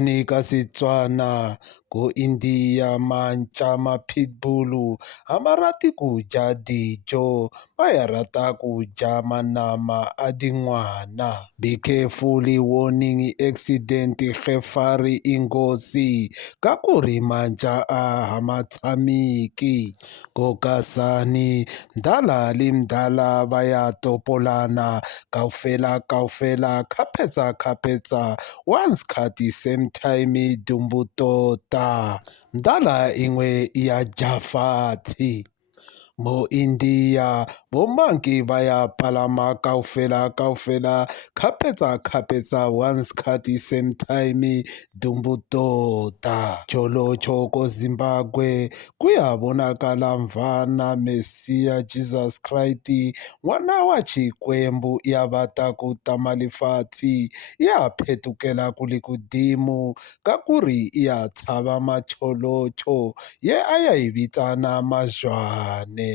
mapiano ka Setswana, ko India manca ma-pitbull ha ma rate go ja dijo, ba ya rata go ja manama a dingwana. Be careful warning accident ge fa re ingozi ka ku ri manca a ha ma tshameki. Ko kasani mdala le mdala ba ya topolana kaofela khapetsa once khathi same time dumbu tota mdala inwe ya jafati. Mo India bo monkey ba ya palama kaofela khapetsa once khathi same time dumbu tota. Jolo choko Zimbabwe kuyabonakala mvana Messiah Jesus Christ n'wana wa Xikwembu ya vata ku tama lefatshe ya phetukela kule kudimu ka ku ri ya tshava macholocho ye a ya hi vitana mazwane.